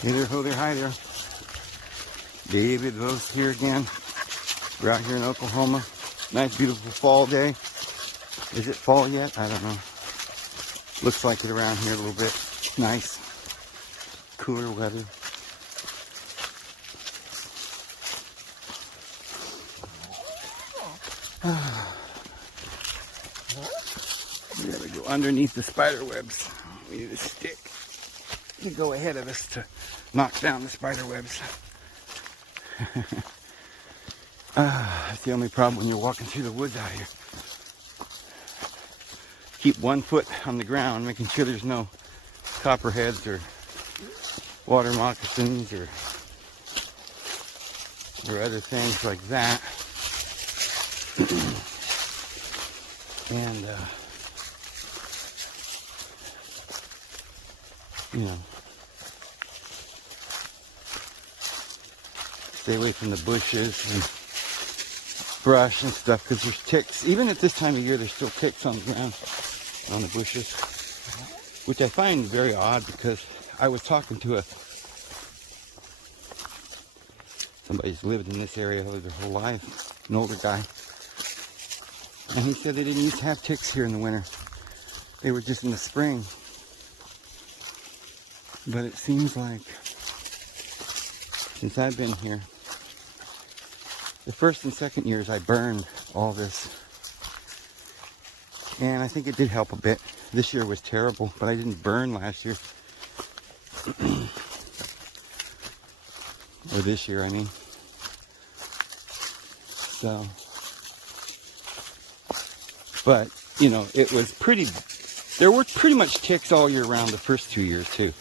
Hey there, ho there, hi there. David Rose here again. We're out here in Oklahoma. Nice, beautiful fall day. Is it fall yet? I don't know. Looks like it around here a little bit. Nice, cooler weather. We gotta go underneath the spider webs. We need a stick to go ahead of us to knock down the spider webs. That's the only problem when you're walking through the woods out here. Keep 1 foot on the ground, making sure there's no copperheads or water moccasins or other things like that. And you know, stay away from the bushes and brush and stuff because there's ticks. Even at this time of year, there's still ticks on the ground, on the bushes, which I find very odd because I was talking to somebody's lived in this area their whole life, an older guy, and he said they didn't used to have ticks here in the winter. They were just in the spring. But it seems like since I've been here, the first and second years I burned all this. And I think it did help a bit. This year was terrible, but I didn't burn last year. Or this year, I mean. So, but, you know, it was pretty, there were pretty much ticks all year round the first 2 years too.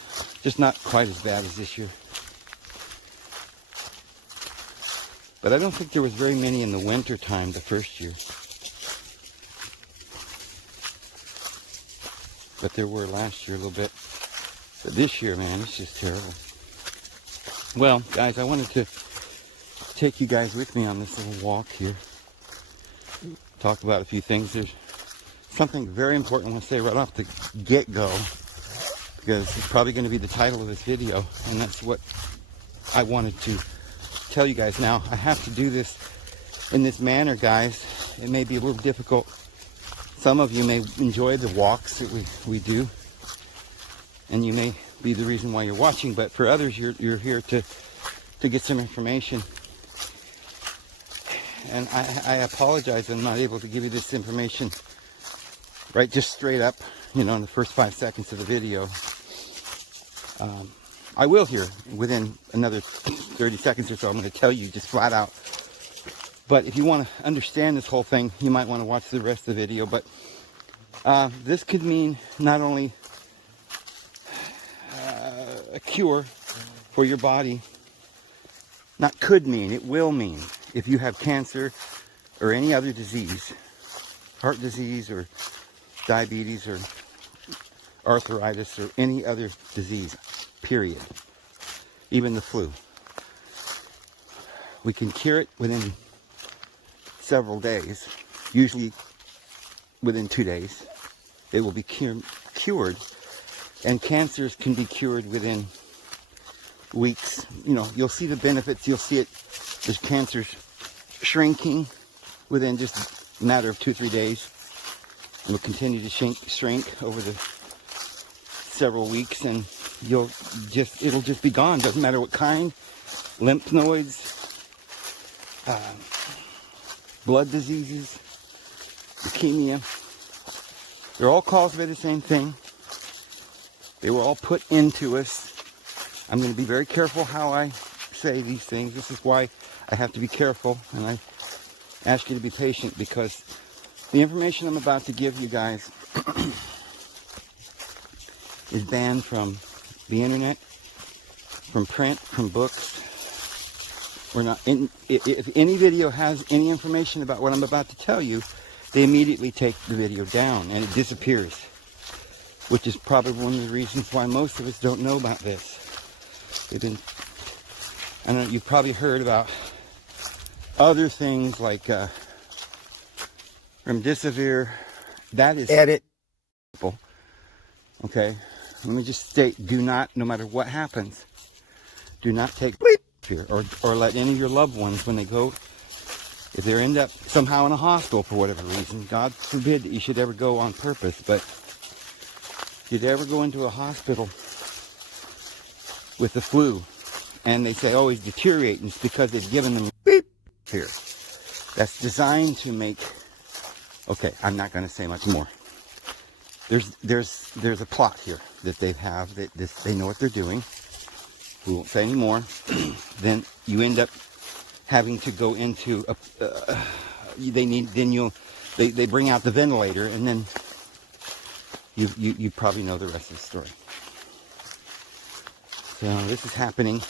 Just not quite as bad as this year. But I don't think there was very many in the winter time the first year. But there were last year a little bit. But this year, man, it's just terrible. Well, guys, I wanted to take you guys with me on this little walk here. Talk about a few things. There's something very important I want to say right off the get-go, because it's probably going to be the title of this video, and that's what I wanted to tell you guys. Now, I have to do this in this manner, guys. It may be a little difficult. Some of you may enjoy the walks that we do, and you may be the reason why you're watching, but for others, you're here to get some information. And I apologize I'm not able to give you this information right just straight up, you know, in the first 5 seconds of the video. I will here within another 30 seconds or so. I'm going to tell you just flat out. But if you want to understand this whole thing, you might want to watch the rest of the video. But this could mean not only a cure for your body, not could mean, it will mean, if you have cancer or any other disease, heart disease or diabetes or arthritis or any other disease, period, even the flu. We can cure it within several days, usually within 2 days. It will be cured, and cancers can be cured within weeks. You know, you'll see the benefits. You'll see it. There's cancers shrinking within just a matter of 2-3 days, and will continue to shrink over the several weeks, and it'll just be gone. Doesn't matter what kind. Lymph nodes, blood diseases, leukemia. They're all caused by the same thing. They were all put into us. I'm going to be very careful how I say these things. This is why I have to be careful, and I ask you to be patient, because the information I'm about to give you guys is banned from the internet, from print, from books. We're not in. If any video has any information about what I'm about to tell you, they immediately take the video down and it disappears, which is probably one of the reasons why most of us don't know about this. I don't know, you've probably heard about other things like remdesivir. That is edit. Okay, let me just state: do not, no matter what happens, Do not take here, or let any of your loved ones, when they go, if they end up somehow in a hospital for whatever reason, God forbid that you should ever go on purpose, but if you'd ever go into a hospital with the flu, and they say, oh, he's deteriorating, it's because they've given them here. That's designed to make, okay, I'm not going to say much more. There's a plot here that they have, that they know what they're doing. We won't say any more. Then you end up having to go into they bring out the ventilator, and then you probably know the rest of the story. So this is happening.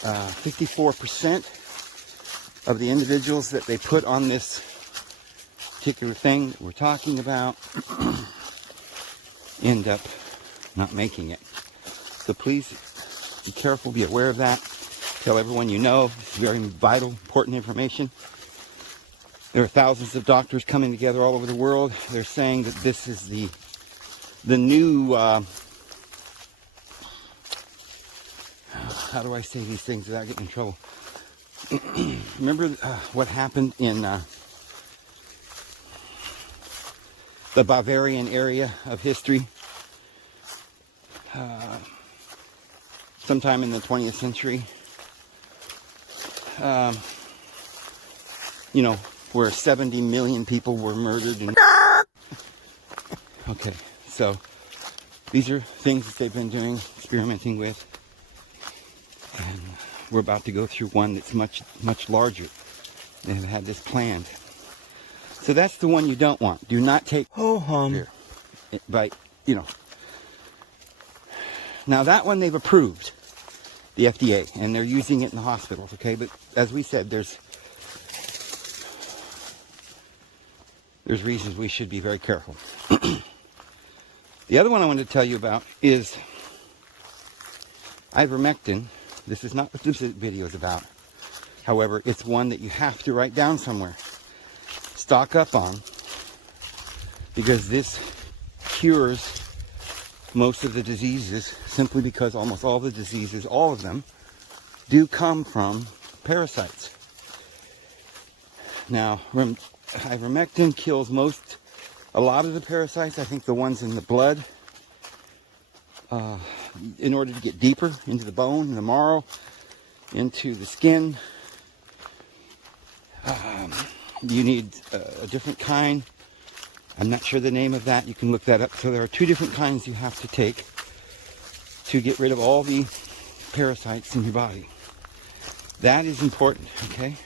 54% of the individuals that they put on this particular thing that we're talking about end up not making it. So please be careful, be aware of that. Tell everyone you know. It's very vital, important information. There are thousands of doctors coming together all over the world. They're saying that this is the new, how do I say these things without getting in trouble? Remember what happened in the Bavarian area of history? Sometime in the 20th century. You know, where 70 million people were murdered. Okay, so these are things that they've been doing, experimenting with. And we're about to go through one that's much, much larger. They have had this planned. So that's the one you don't want. Do not take here. By, you know. Now that one they've approved, the FDA, and they're using it in the hospitals, okay? But as we said, there's reasons we should be very careful. The other one I wanted to tell you about is Ivermectin. This is not what this video is about. However, it's one that you have to write down somewhere. Stock up on, because this cures most of the diseases, simply because almost all the diseases, all of them, do come from parasites. Now, ivermectin kills a lot of the parasites. I think the ones in the blood, in order to get deeper into the bone, the marrow, into the skin, you need a different kind. I'm not sure the name of that. You can look that up. So there are two different kinds you have to take to get rid of all the parasites in your body. That is important, okay?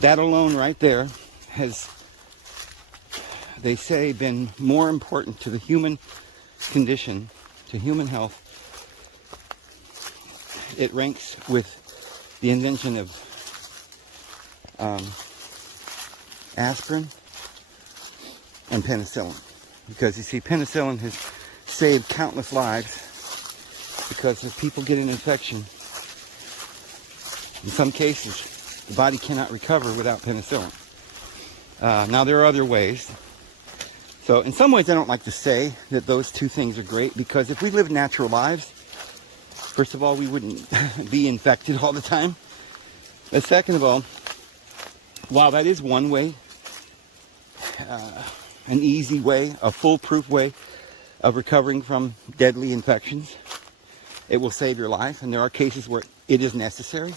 That alone right there has, they say, been more important to the human condition, to human health. It ranks with the invention of aspirin and penicillin, because you see, penicillin has saved countless lives, because if people get an infection, in some cases the body cannot recover without penicillin. Now there are other ways. So in some ways I don't like to say that those two things are great, because if we lived natural lives, first of all, we wouldn't be infected all the time. But second of all, while that is one way, an easy way, a foolproof way of recovering from deadly infections, it will save your life, and there are cases where it is necessary.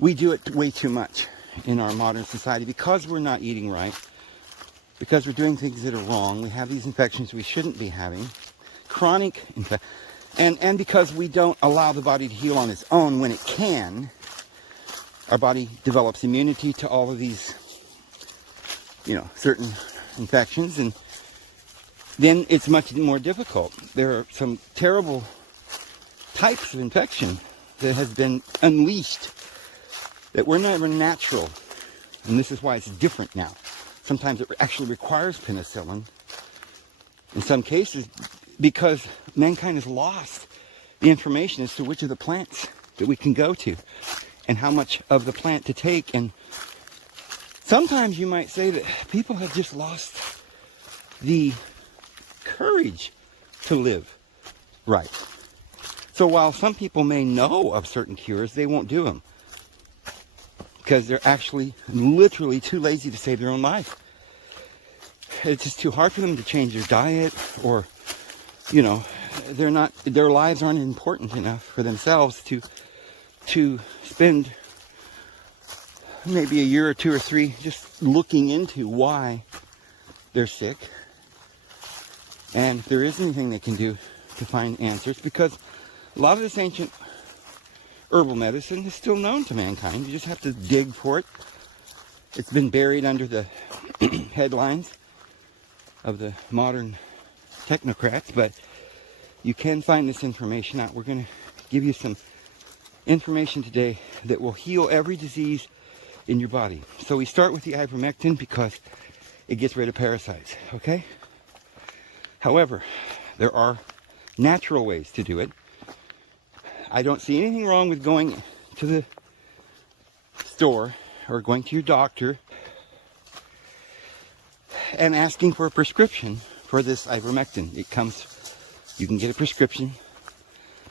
We do it way too much in our modern society because we're not eating right, because we're doing things that are wrong. We have these infections we shouldn't be having, chronic infections, and because we don't allow the body to heal on its own when it can. Our body develops immunity to all of these, certain infections, and then it's much more difficult. There are some terrible types of infection that has been unleashed that were never natural, and this is why it's different now. Sometimes it actually requires penicillin in some cases, because mankind has lost the information as to which of the plants that we can go to and how much of the plant to take. And sometimes you might say that people have just lost the courage to live right. So while some people may know of certain cures, they won't do them. Because they're actually literally too lazy to save their own life. It's just too hard for them to change their diet, or, you know, their lives aren't important enough for themselves to spend maybe a year or two or three just looking into why they're sick. And if there is anything they can do to find answers, because a lot of this ancient herbal medicine is still known to mankind. You just have to dig for it. It's been buried under the headlines of the modern technocrats, but you can find this information out. We're going to give you some information today that will heal every disease in your body. So we start with the ivermectin because it gets rid of parasites, okay? However, there are natural ways to do it. I don't see anything wrong with going to the store or going to your doctor and asking for a prescription for this ivermectin. You can get a prescription,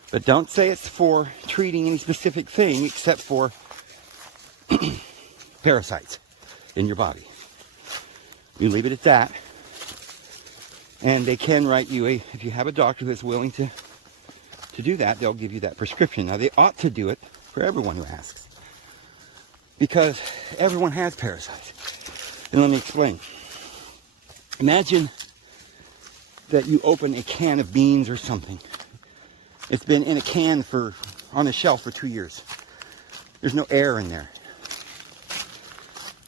but don't say it's for treating any specific thing except for parasites in your body. You leave it at that, and they can write you if you have a doctor that's willing to do that, they'll give you that prescription. Now, they ought to do it for everyone who asks, because everyone has parasites. And let me explain. Imagine that you open a can of beans or something. It's been in a can on a shelf for 2 years. There's no air in there,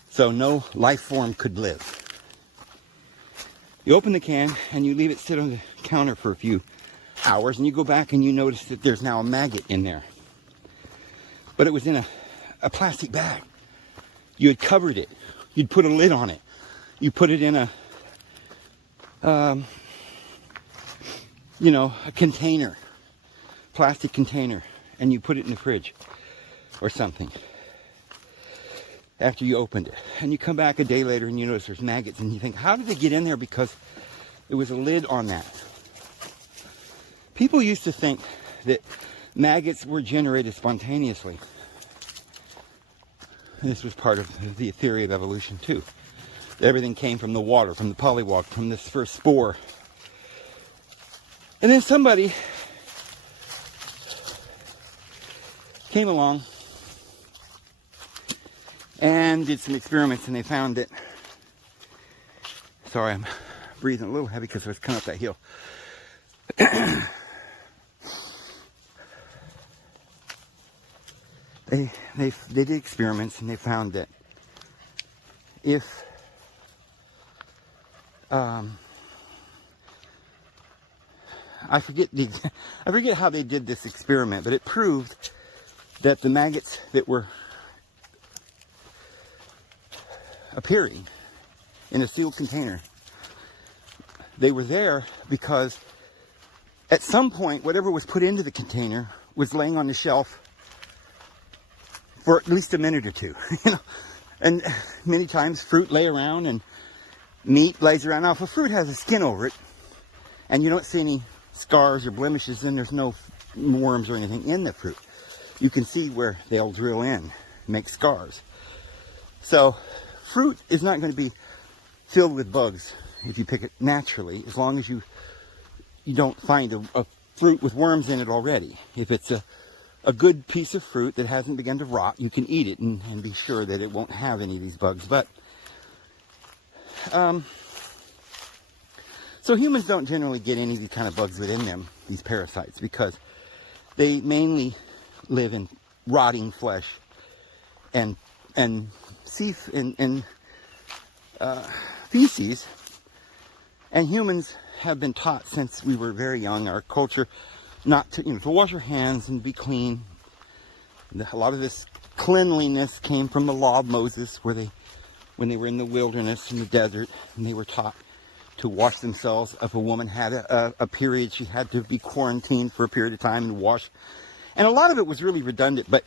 so no life form could live. You open the can and you leave it sit on the counter for a few hours, and you go back and you notice that there's now a maggot in there. But it was in a plastic bag. You had covered it. You'd put a lid on it. You put it in a container, plastic container, and you put it in the fridge or something after you opened it. And you come back a day later and you notice there's maggots, and you think, how did they get in there? Because there was a lid on that. People used to think that maggots were generated spontaneously. This was part of the theory of evolution too. Everything came from the water, from the polywalk, from this first spore. And then somebody came along and did some experiments, and they found that, sorry, I'm breathing a little heavy because I was coming up that hill. They did experiments, and they found that if I forget how they did this experiment, but it proved that the maggots that were appearing in a sealed container, they were there because at some point whatever was put into the container was laying on the shelf for at least a minute or two, and many times fruit lay around and meat lays around. Now, if a fruit has a skin over it and you don't see any scars or blemishes, then there's no worms or anything in the fruit. You can see where they'll drill in, make scars. So fruit is not going to be filled with bugs if you pick it naturally, as long as you don't find a fruit with worms in it already. If it's a good piece of fruit that hasn't begun to rot, you can eat it and be sure that it won't have any of these bugs. But so humans don't generally get any of these kind of bugs within them, these parasites, because they mainly live in rotting flesh and feces. And humans have been taught since we were very young, our culture, not to wash our hands and be clean. A lot of this cleanliness came from the law of Moses, when they were in the wilderness, in the desert, and they were taught to wash themselves. If a woman had a period, she had to be quarantined for a period of time and wash. And a lot of it was really redundant, but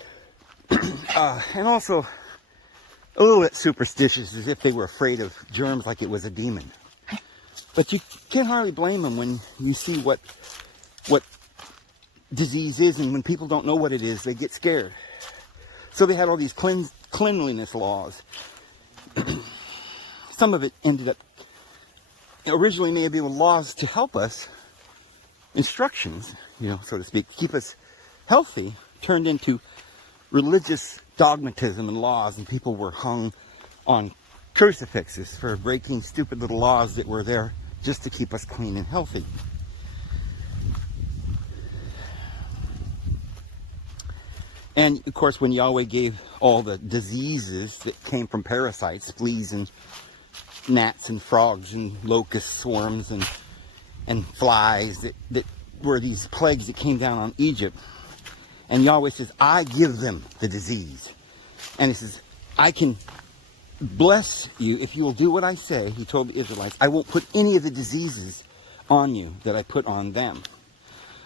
and also a little bit superstitious, as if they were afraid of germs like it was a demon. But you can't hardly blame them when you see what disease is, and when people don't know what it is, they get scared. So they had all these cleanliness laws. Some of it ended up, originally may have been laws to help us, instructions, so to speak, to keep us healthy, turned into religious dogmatism and laws, and people were hung on crucifixes for breaking stupid little laws that were there just to keep us clean and healthy. And of course, when Yahweh gave all the diseases that came from parasites, fleas and gnats and frogs and locust swarms and flies that were these plagues that came down on Egypt, and Yahweh says, I give them the disease. And he says, I can bless you if you will do what I say. He told the Israelites, I won't put any of the diseases on you that I put on them.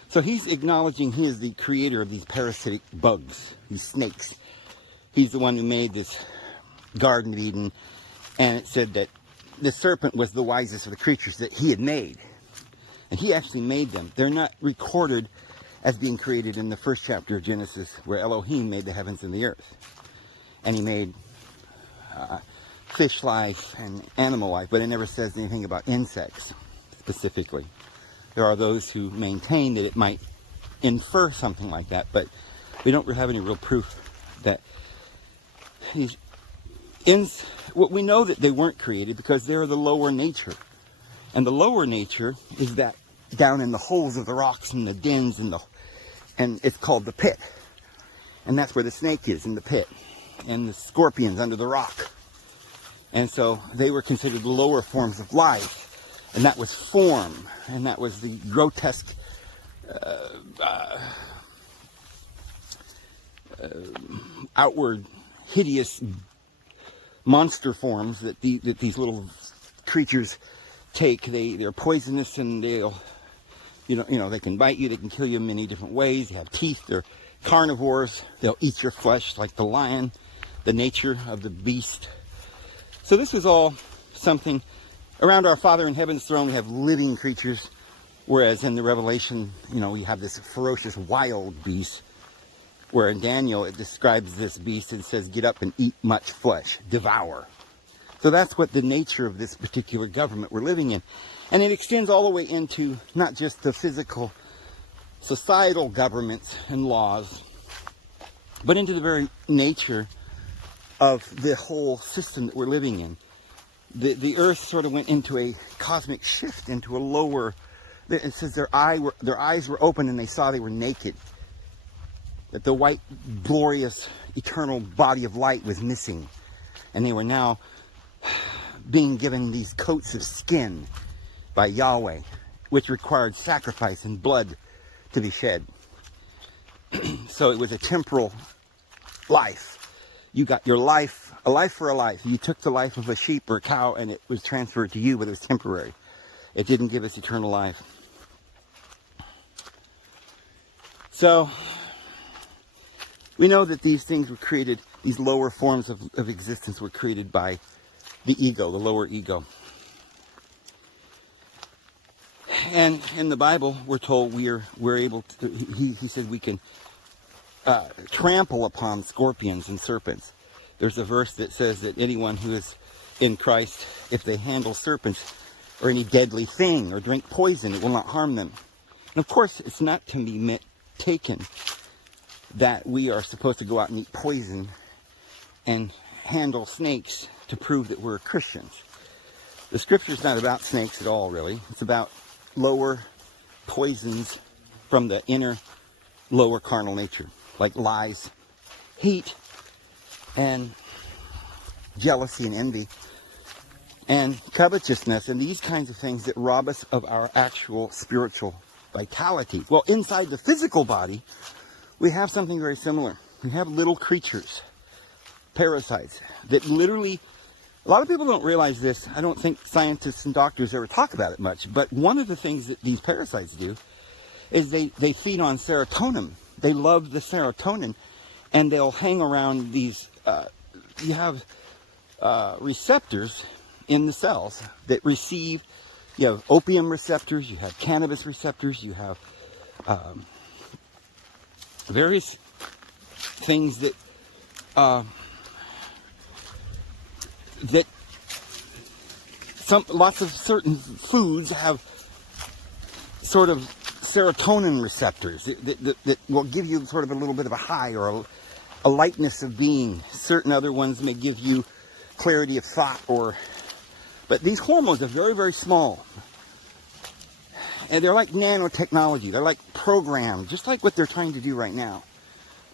So he's acknowledging he is the creator of these parasitic bugs, these snakes. He's the one who made this Garden of Eden, and it said that the serpent was the wisest of the creatures that he had made. And he actually made them. They're not recorded as being created in the first chapter of Genesis, where Elohim made the heavens and the earth. And he made fish life and animal life, but it never says anything about insects specifically. There are those who maintain that it might infer something like that, but we don't have any real proof that we know that they weren't created because they're the lower nature. And the lower nature is that down in the holes of the rocks and the dens and it's called the pit. And that's where the snake is, in the pit. And the scorpions under the rock. And so they were considered the lower forms of life. And that was form. And that was the grotesque outward hideous monster forms that these little creatures take. They're poisonous, and they'll they can bite you, they can kill you in many different ways. They have teeth, they're carnivores, they'll eat your flesh like the lion, the nature of the beast. So this is all something. Around our Father in Heaven's throne we have living creatures, whereas in the Revelation, we have this ferocious wild beast, where in Daniel it describes this beast and says, get up and eat much flesh, devour. So that's what the nature of this particular government we're living in. And it extends all the way into not just the physical, societal governments and laws, but into the very nature of the whole system that we're living in. The earth sort of went into a cosmic shift, into a lower. It says their eyes were open and they saw they were naked. That the white, glorious, eternal body of light was missing. And they were now being given these coats of skin by Yahweh, which required sacrifice and blood to be shed. So it was a temporal life. You got your life, a life for a life. You took the life of a sheep or a cow and it was transferred to you, but it was temporary. It didn't give us eternal life. So we know that these things were created, these lower forms of existence were created by the ego, the lower ego. And in the Bible, we're told we're able to, he said we can trample upon scorpions and serpents. There's a verse that says that anyone who is in Christ, if they handle serpents or any deadly thing or drink poison, it will not harm them. And of course, it's not to be taken that we are supposed to go out and eat poison and handle snakes to prove that we're Christians. The scripture's not about snakes at all, really. It's about lower poisons from the inner, lower carnal nature, like lies, heat, and jealousy and envy, and covetousness, and these kinds of things that rob us of our actual spiritual vitality. Well, inside the physical body, we have something very similar. We have little creatures, parasites, that literally, a lot of people don't realize this. I don't think scientists and doctors ever talk about it much, but one of the things that these parasites do is they feed on serotonin. They love the serotonin, and they'll hang around these, you have receptors in the cells that receive, you have opium receptors, you have cannabis receptors, you have various things that lots of certain foods have sort of serotonin receptors that will give you sort of a little bit of a high or a lightness of being. Certain other ones may give you clarity of thought, but these hormones are very, very small. And they're like nanotechnology. They're like programmed, just like what they're trying to do right now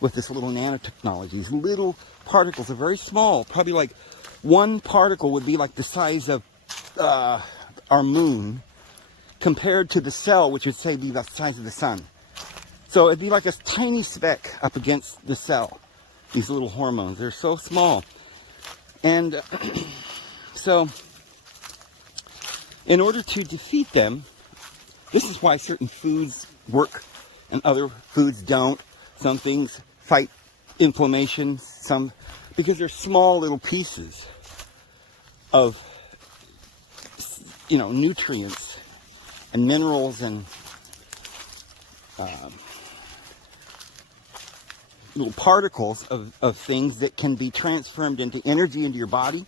with this little nanotechnology. These little particles are very small. Probably like one particle would be like the size of our moon compared to the cell, which would say be the size of the sun. So it'd be like a tiny speck up against the cell. These little hormones, they're so small. And so in order to defeat them, this is why certain foods work and other foods don't. Some things fight inflammation, because they're small little pieces of, nutrients and minerals and little particles of things that can be transformed into energy into your body,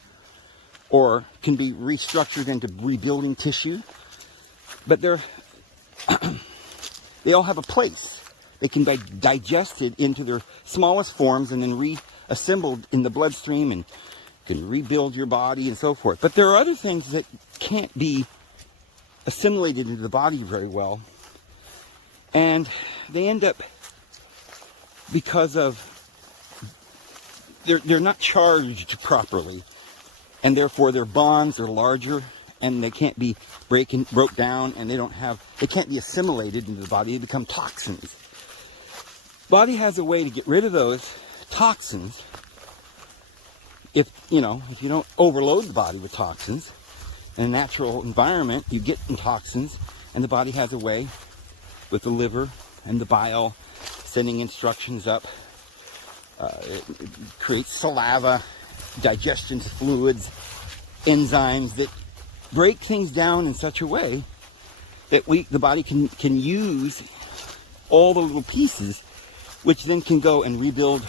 or can be restructured into rebuilding tissue. But they all have a place. They can be digested into their smallest forms and then reassembled in the bloodstream and can rebuild your body and so forth. But there are other things that can't be assimilated into the body very well. And they end up, because of, they're not charged properly. And therefore their bonds are larger, and they can't be broke down, and they can't be assimilated into the body. They become toxins. Body has a way to get rid of those toxins. If you don't overload the body with toxins, in a natural environment, you get toxins, and the body has a way with the liver and the bile sending instructions up. It creates saliva, digestion fluids, enzymes that break things down in such a way that the body can use all the little pieces, which then can go and rebuild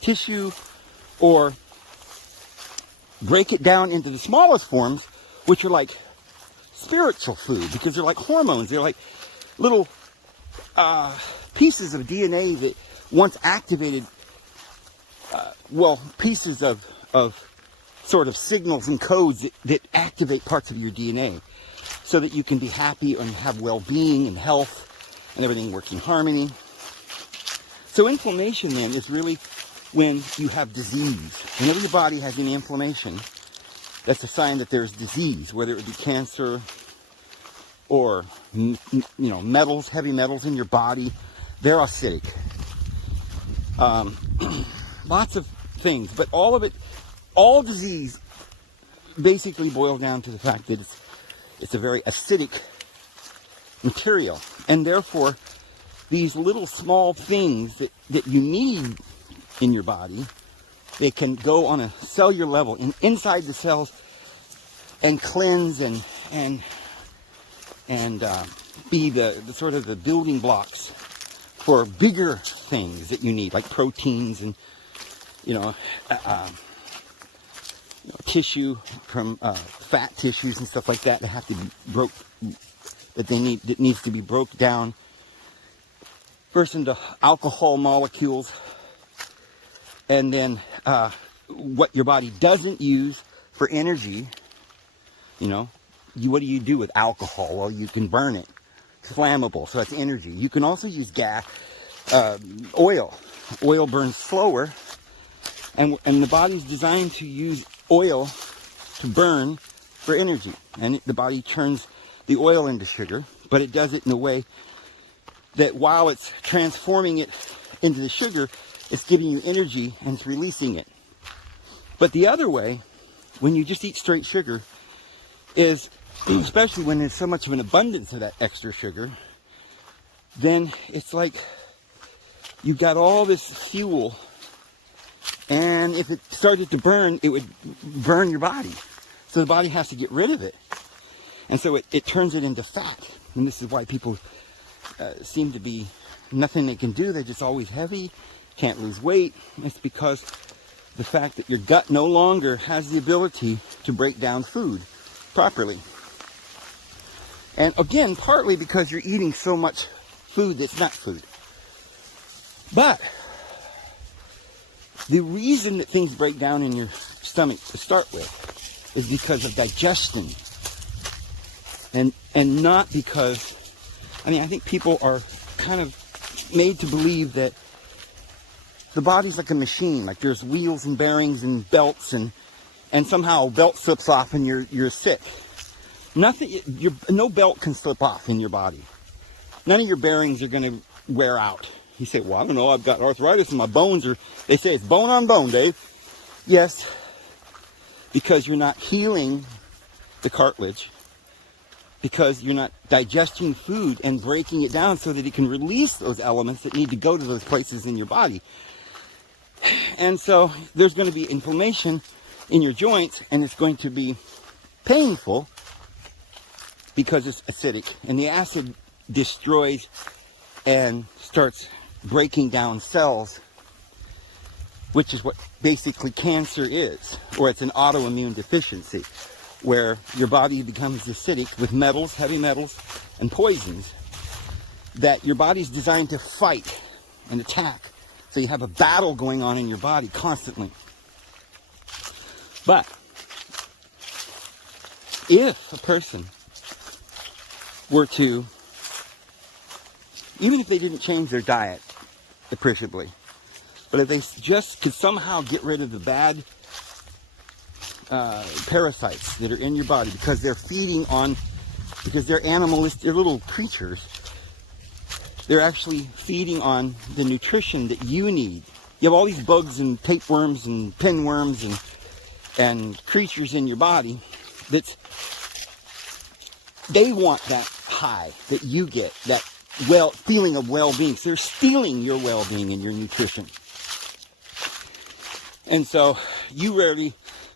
tissue, or break it down into the smallest forms, which are like spiritual food, because they're like hormones. They're like little pieces of DNA that once activated, pieces of sort of signals and codes that activate parts of your DNA, so that you can be happy and have well-being and health and everything work in harmony. So inflammation then is really when you have disease. Whenever your body has any inflammation, that's a sign that there's disease, whether it be cancer or metals, heavy metals in your body. They're acidic. Lots of things, but all disease basically boils down to the fact that it's a very acidic material, and therefore these little small things that you need in your body, they can go on a cellular level inside the cells and cleanse and be the sort of the building blocks for bigger things that you need, like proteins and tissue from fat tissues and stuff like that have to be that needs to be broke down first into alcohol molecules, and then what your body doesn't use for energy. What do you do with alcohol? Well, you can burn it. It's flammable, so that's energy. You can also use gas, oil. Oil burns slower, and the body's designed to use oil to burn for energy. And the body turns the oil into sugar, but it does it in a way that while it's transforming it into the sugar, it's giving you energy and it's releasing it. But the other way, when you just eat straight sugar, is, especially when there's so much of an abundance of that extra sugar, then it's like you've got all this fuel, and if it started to burn, it would burn your body. So the body has to get rid of it. And so it turns it into fat. And this is why people seem to be nothing they can do. They're just always heavy, can't lose weight. It's because the fact that your gut no longer has the ability to break down food properly. And again, partly because you're eating so much food that's not food. But the reason that things break down in your stomach to start with is because of digestion. And not because, I mean, I think people are kind of made to believe that the body's like a machine, like there's wheels and bearings and belts, and somehow a belt slips off and you're sick. No belt can slip off in your body. None of your bearings are going to wear out. You say, well, I don't know, I've got arthritis in my bones, or they say it's bone on bone, Dave. Yes, because you're not healing the cartilage, because you're not digesting food and breaking it down so that it can release those elements that need to go to those places in your body. And so there's going to be inflammation in your joints, and it's going to be painful because it's acidic, and the acid destroys and starts breaking down cells, which is what basically cancer is, or it's an autoimmune deficiency, where your body becomes acidic with metals, heavy metals, and poisons that your body's designed to fight and attack. So you have a battle going on in your body constantly. But if a person were to, even if they didn't change their diet appreciably, but if they just could somehow get rid of the bad parasites that are in your body, because they're feeding on, because they're animalistic, they're little creatures, they're actually feeding on the nutrition that you need. You have all these bugs and tapeworms and pinworms and creatures in your body that's, they want that high that you get, that feeling of well-being. So they're stealing your well-being and your nutrition. And so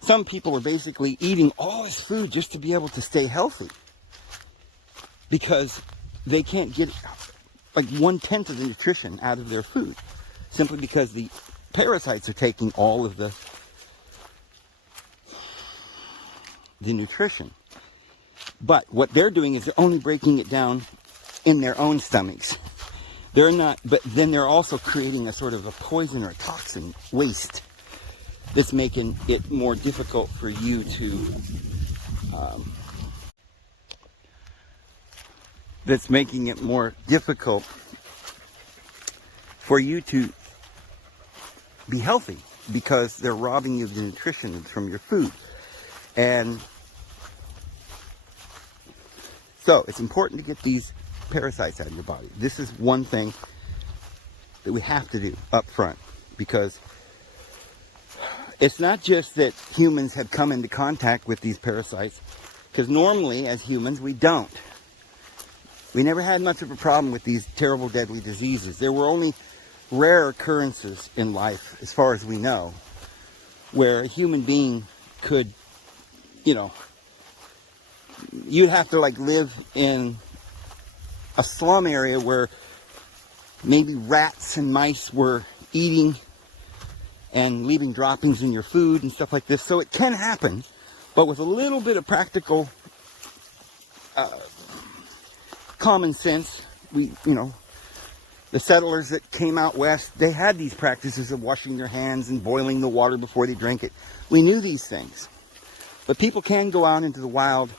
some people are basically eating all this food just to be able to stay healthy, because they can't get like 1/10 of the nutrition out of their food, simply because the parasites are taking all of the nutrition. But what they're doing is they're only breaking it down in their own stomachs. They're not, but then they're also creating a sort of a poison or a toxin waste that's making it more difficult for you to, that's making it more difficult for you to be healthy, because they're robbing you of the nutrition from your food. And so it's important to get these parasites out of your body. This is one thing that we have to do up front, because it's not just that humans have come into contact with these parasites, because normally as humans we don't. We never had much of a problem with these terrible deadly diseases. There were only rare occurrences in life, as far as we know, where a human being could, you'd have to like live in a slum area where maybe rats and mice were eating and leaving droppings in your food and stuff like this. So it can happen, but with a little bit of practical common sense, the settlers that came out west, they had these practices of washing their hands and boiling the water before they drank it. We knew these things. But people can go out into the wild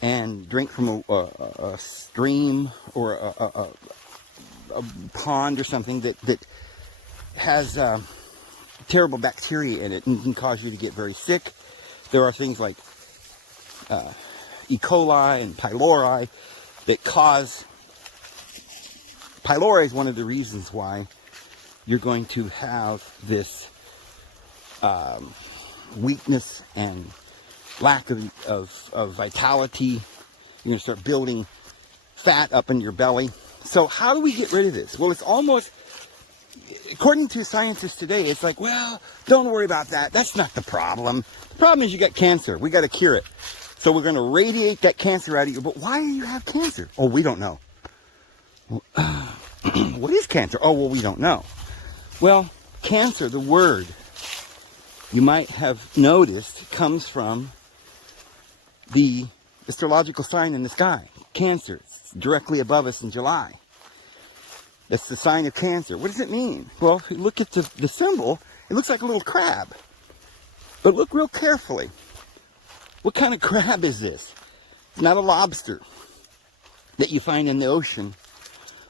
and drink from a stream or a pond or something that has terrible bacteria in it and can cause you to get very sick. There are things like E. coli and pylori that cause... Pylori is one of the reasons why you're going to have this weakness and lack of vitality. You're going to start building fat up in your belly. So how do we get rid of this? Well, it's almost, according to scientists today, it's like, well, don't worry about that. That's not the problem. The problem is you got cancer. We got to cure it. So we're going to radiate that cancer out of you. But why do you have cancer? Oh, we don't know. What is cancer? Oh, well, we don't know. Well, cancer, the word, you might have noticed, comes from the astrological sign in the sky, Cancer. It's directly above us in July. That's the sign of Cancer. What does it mean? Well, if you look at the symbol, it looks like a little crab. But look real carefully. What kind of crab is this? It's not a lobster that you find in the ocean,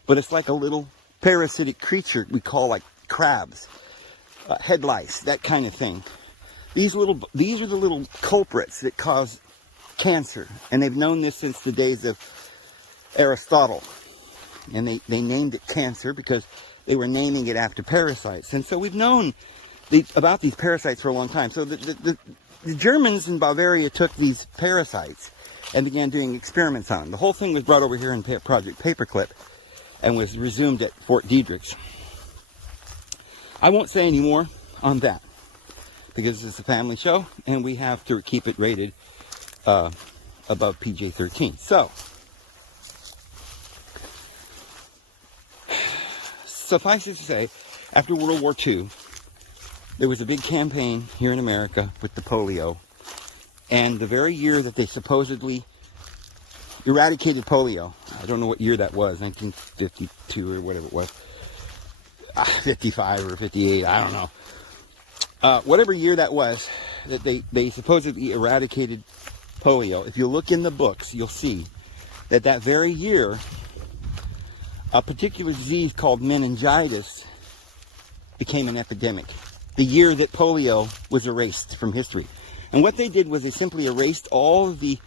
but it's like a little parasitic creature we call like crabs, head lice, that kind of thing. These are the little culprits that cause cancer, and they've known this since the days of Aristotle. And they named it cancer because they were naming it after parasites. And so we've known about these parasites for a long time. So the Germans in Bavaria took these parasites and began doing experiments on them. The whole thing was brought over here in Project Paperclip and was resumed at Fort Detrick's. I won't say any more on that because it's a family show and we have to keep it rated above PG-13. So, suffice it to say, after World War II, there was a big campaign here in America with the polio. And the very year that they supposedly eradicated polio, I don't know what year that was, 1952 or whatever it was, 55 or 58, I don't know. Whatever year that was, that they supposedly eradicated polio, if you look in the books, you'll see that that very year, a particular disease called meningitis became an epidemic. The year that polio was erased from history. And what they did was they simply erased all of the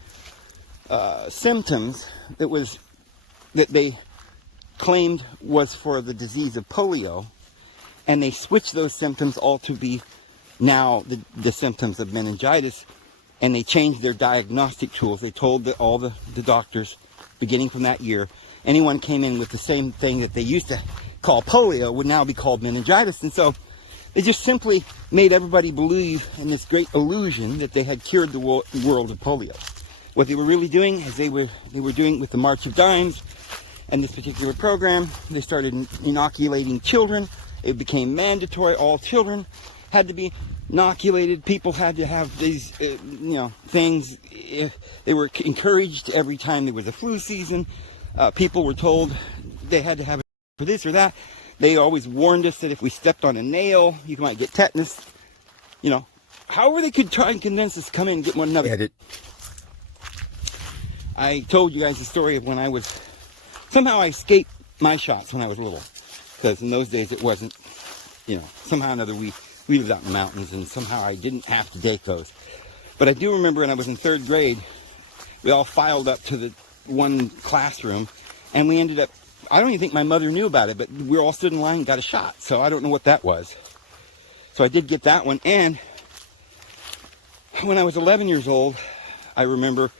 symptoms that they claimed was for the disease of polio, and they switched those symptoms all to be now the symptoms of meningitis, and they changed their diagnostic tools. They told all the doctors, beginning from that year, anyone came in with the same thing that they used to call polio would now be called meningitis. And so they just simply made everybody believe in this great illusion that they had cured the world of polio. What they were really doing is they were doing with the March of Dimes and this particular program. They started inoculating children. It became mandatory. All children had to be inoculated. People had to have these, things. They were encouraged every time there was a flu season. People were told they had to have it for this or that. They always warned us that if we stepped on a nail, you might get tetanus. However they could try and convince us to come in and get one another. I told you guys the story of when somehow I escaped my shots when I was little. Because in those days it wasn't, somehow or another we lived out in the mountains and somehow I didn't have to take those. But I do remember when I was in 3rd grade, we all filed up to the one classroom and we ended up, I don't even think my mother knew about it, but we all stood in line and got a shot. So I don't know what that was. So I did get that one. And when I was 11 years old, I remember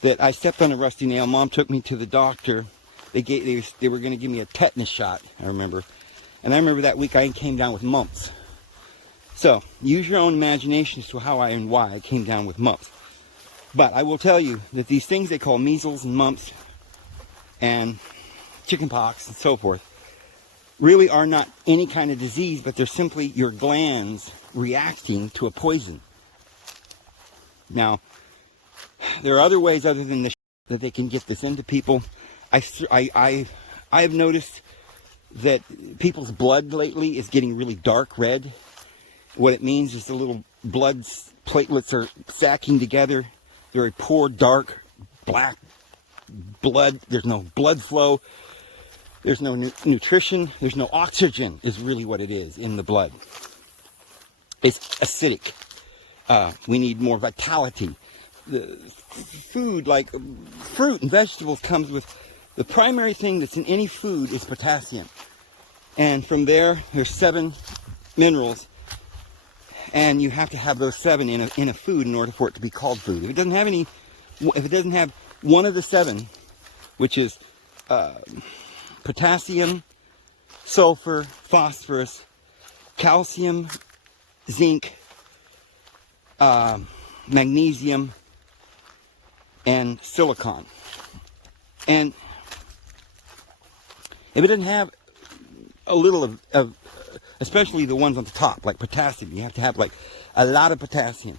that I stepped on a rusty nail. Mom took me to the doctor. They were going to give me a tetanus shot, I remember. And I remember that week I came down with mumps. So use your own imagination as to how and why I came down with mumps. But I will tell you that these things they call measles and mumps and chickenpox and so forth really are not any kind of disease, but they're simply your glands reacting to a poison. Now, there are other ways other than that they can get this into people. I've noticed that people's blood lately is getting really dark red. What it means is the little blood platelets are sacking together. Very poor, dark, black blood. There's no blood flow. There's no nutrition. There's no oxygen is really what it is in the blood. It's acidic. We need more vitality. The food, like fruit and vegetables, comes with the primary thing that's in any food is potassium. And from there's 7 minerals. And you have to have those 7 in a food in order for it to be called food. If it doesn't have one of the 7, which is potassium, sulfur, phosphorus, calcium, zinc, magnesium, and silicon. And if it doesn't have a little of, especially the ones on the top, like potassium. You have to have like a lot of potassium,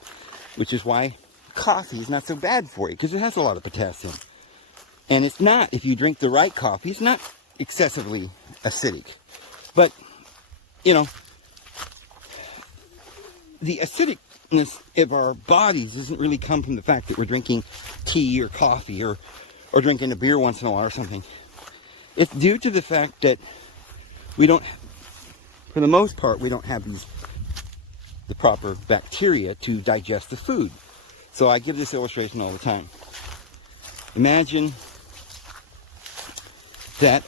which is why coffee is not so bad for you, because it has a lot of potassium. And it's not, if you drink the right coffee, it's not excessively acidic. But, you know, the acidicness of our bodies doesn't really come from the fact that we're drinking tea or coffee or drinking a beer once in a while or something. It's due to the fact that we don't, for the most part, we don't have the proper bacteria to digest the food. So I give this illustration all the time. Imagine that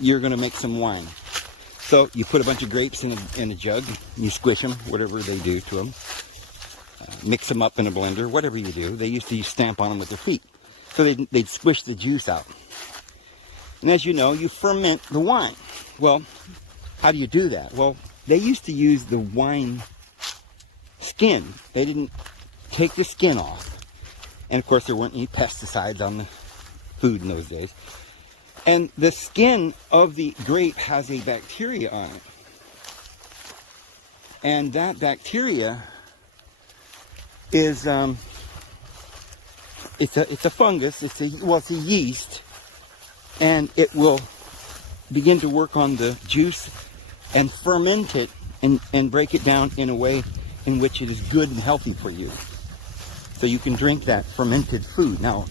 you're going to make some wine. So you put a bunch of grapes in a jug, you squish them, whatever they do to them, mix them up in a blender, whatever you do. They used to stamp on them with their feet. So they'd squish the juice out. And as you know, you ferment the wine. Well, how do you do that? Well, they used to use the wine skin. They didn't take the skin off. And of course, there weren't any pesticides on the food in those days. And the skin of the grape has a bacteria on it. And that bacteria is, it's a fungus, it's a yeast, and it will begin to work on the juice and ferment it and break it down in a way in which it is good and healthy for you. So you can drink that fermented food. Now,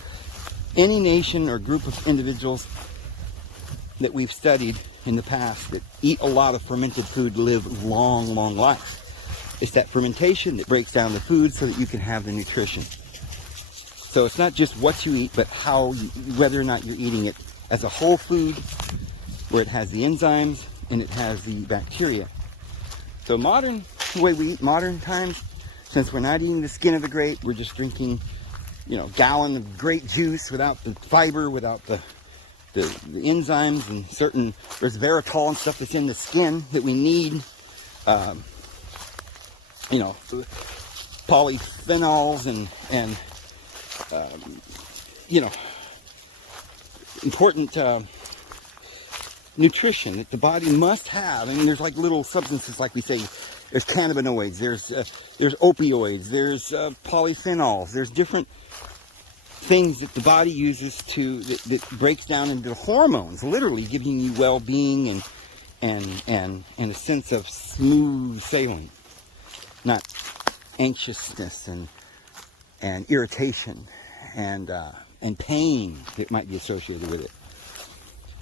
any nation or group of individuals that we've studied in the past that eat a lot of fermented food live long, long life. It's that fermentation that breaks down the food so that you can have the nutrition. So it's not just what you eat, but whether or not you're eating it as a whole food, where it has the enzymes and it has the bacteria. So the way we eat modern times, since we're not eating the skin of the grape, we're just drinking, gallon of grape juice without the fiber, without the enzymes, and there's Veritol and stuff that's in the skin that we need, polyphenols and important nutrition that the body must have. I mean, there's like little substances, like we say, there's cannabinoids, there's opioids, there's polyphenols, there's different things that the body uses that breaks down into hormones, literally giving you well-being and a sense of smooth sailing, not anxiousness and irritation and pain that might be associated with it.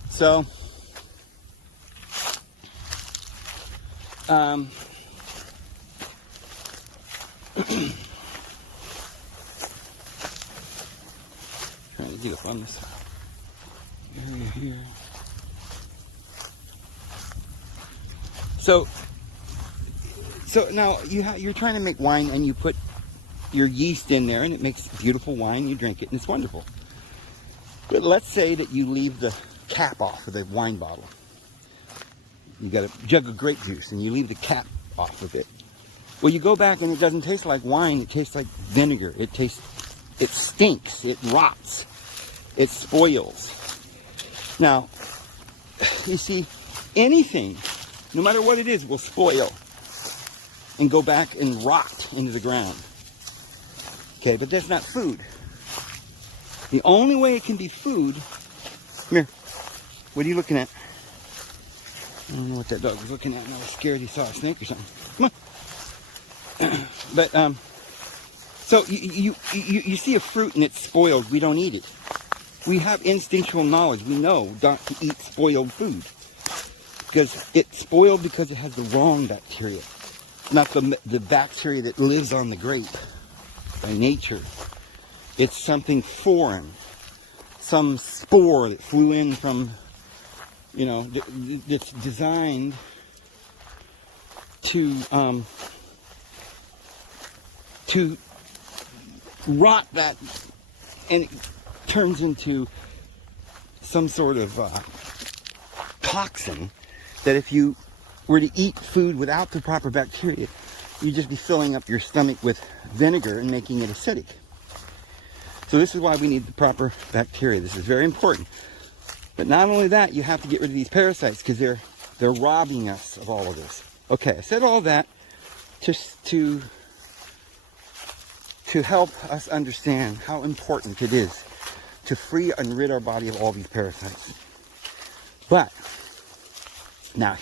So trying to get up on this area here. So now you're trying to make wine, and you put your yeast in there, and it makes beautiful wine. You drink it, and it's wonderful. But let's say that you leave the cap off of the wine bottle. You got a jug of grape juice, and you leave the cap off of it. Well, you go back, and it doesn't taste like wine. It tastes like vinegar. It stinks. It rots. It spoils. Now, you see, anything, no matter what it is, will spoil and go back and rot into the ground. Okay, but that's not food. The only way it can be food... Come here. What are you looking at? I don't know what that dog was looking at, and I was scared he saw a snake or something. Come on. But, so you see a fruit and it's spoiled, we don't eat it. We have instinctual knowledge. We know not to eat spoiled food. Because it's spoiled because it has the wrong bacteria. Not the bacteria that lives on the grape by nature. It's something foreign. Some spore that flew in from, that's designed to rot that, and it turns into some sort of toxin that if you were to eat food without the proper bacteria, you'd just be filling up your stomach with vinegar and making it acidic. So this is why we need the proper bacteria. This is very important. But not only that, you have to get rid of these parasites because they're They're robbing us of all of this. Okay, I said all that just to help us understand how important it is to free and rid our body of all these parasites. But now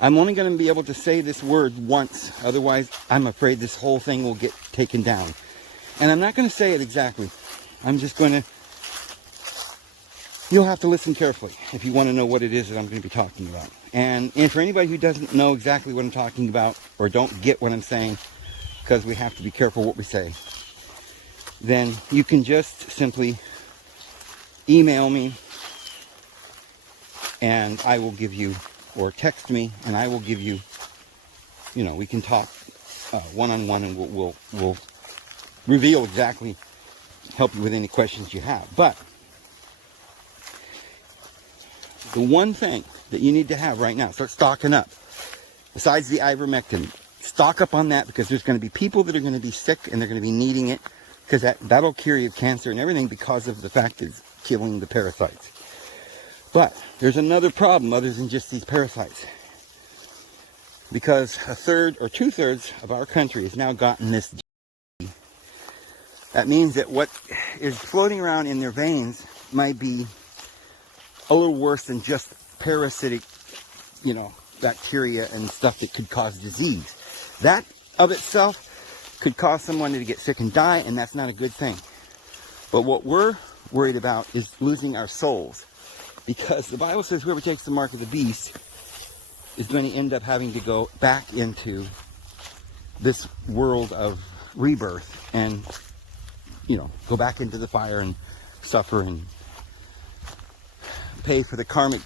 I'm only going to be able to say this word once, otherwise I'm afraid this whole thing will get taken down. And I'm not going to say it exactly. I'm just going to, you'll have to listen carefully if you want to know what it is that I'm going to be talking about. And for anybody who doesn't know exactly what I'm talking about, or don't get what I'm saying, because we have to be careful what we say, then you can just simply email me and I will give you, or text me and I will give you, we can talk one-on-one, and we'll reveal exactly, help you with any questions you have. But the one thing that you need to have right now, start stocking up, besides the ivermectin, stock up on that, because there's going to be people that are going to be sick and they're going to be needing it, because that'll cure you of cancer and everything, because of the fact that it's killing the parasites. But there's another problem other than just these parasites, because a third or 2/3 of our country has now gotten this. That means that what is floating around in their veins might be a little worse than just parasitic, bacteria and stuff that could cause disease. That of itself could cause someone to get sick and die, and that's not a good thing. But what we're worried about is losing our souls, because the Bible says whoever takes the mark of the beast is going to end up having to go back into this world of rebirth and, go back into the fire and suffer and pay for the karmic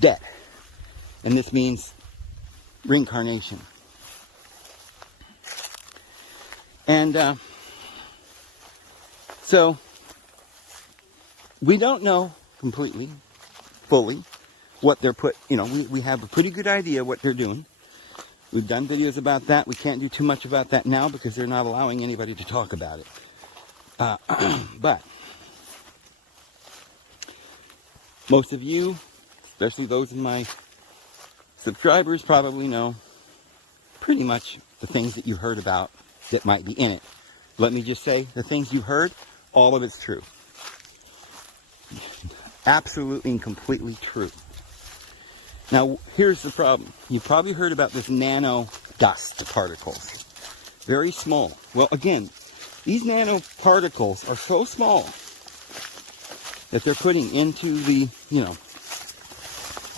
debt. And this means reincarnation. And so we don't know completely, fully, what they're we have a pretty good idea what they're doing. We've done videos about that. We can't do too much about that now because they're not allowing anybody to talk about it. But most of you, especially those of my subscribers, probably know pretty much the things that you heard about that might be in it. Let me just say, the things you heard, all of it's true. Absolutely and completely true. Now, here's the problem. You've probably heard about this nano dust particles. Very small. Well, again, these nanoparticles are so small that they're putting into the,